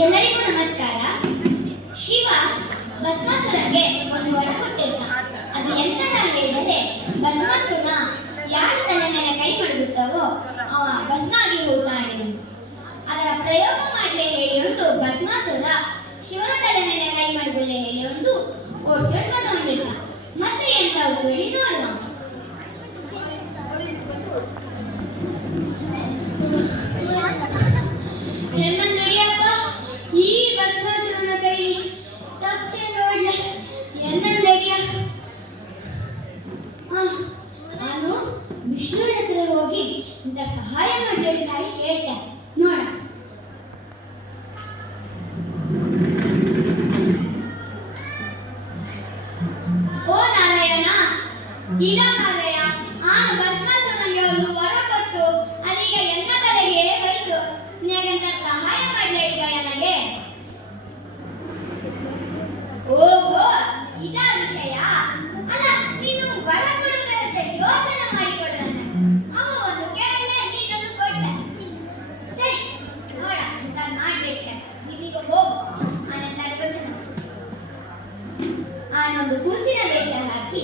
ಎಲ್ಲರಿಗೂ ನಮಸ್ಕಾರ. ಶಿವ ಭಸ್ಮಾಸುರಗೆ ಒಂದು ವರ ಕೊಟ್ಟಿರ್ತಾನೆ ಅದು ಎಂತ ಹೇಳಿದರೆ, ಭಸ್ಮಾಸುರ ಯಾರ ತಲೆ ಮೇಲೆ ಕೈ ಮಡಗುತ್ತವೋ ಅವ ಭಸ್ಮ ಆಗಿ ಹೋಗ್ತಾನೆ. ಅದರ ಪ್ರಯೋಗ ಮಾಡಲೇ ಹೇಳಿ ಒಂದು ಭಸ್ಮಾಸುರ ಶಿವನ ತಲೆ ಮೇಲೆ ಕೈ ಮಡಗಲೇ ಹೇಳಿ ಒಂದು ಓಡಿಸ್ಕೊಂಡು ಬಂದಿರ್ತ ಮತ್ತೆ ಎಂತ ಹೇಳಿ ನೋಡುವ. ಇಂಥ ಸಹಾಯ ಮಾಡ್ಲಿ ಅಂತ ಕೇಳ್ತೆ. ನೋಡ. ಓ ನಾರಾಯಣ ಇದ ಮಾರಾಯ ಆನು ಭಸ್ಮಾಸುರನಿಗೆ ಒಂದು ವರ ಕೊಟ್ಟು ಅದೀಗ ಎನ್ನ ತಲೆಗೆ ಬೈತು ನಿನಗೆಂತ ಸಹಾಯ ಮಾಡ್ಲೇಡಿಗ ನನಗೆ? ಆನೊಂದು ಕೂಸಿನ ವೇಷ ಹಾಕಿ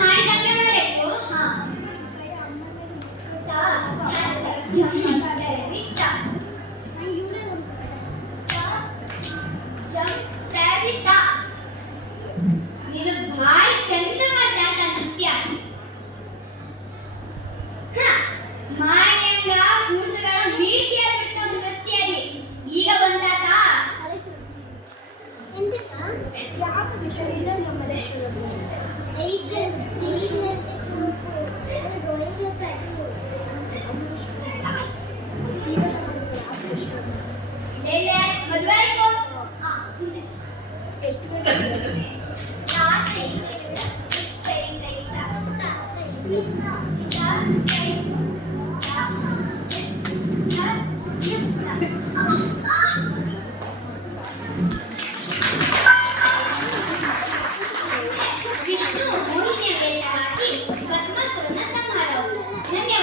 ಮಾಡಿದಂಗೆ ಮಾಡಬೇಕು ಹಾ يا عم خلينا لما ليش ليلى مدويكو اه ಎಷ್ಟು ನಾನು ಹಾಕಿ ಭಸ್ಮಾಸುರನ ಸಂಹಾರವು ಧನ್ಯವಾದ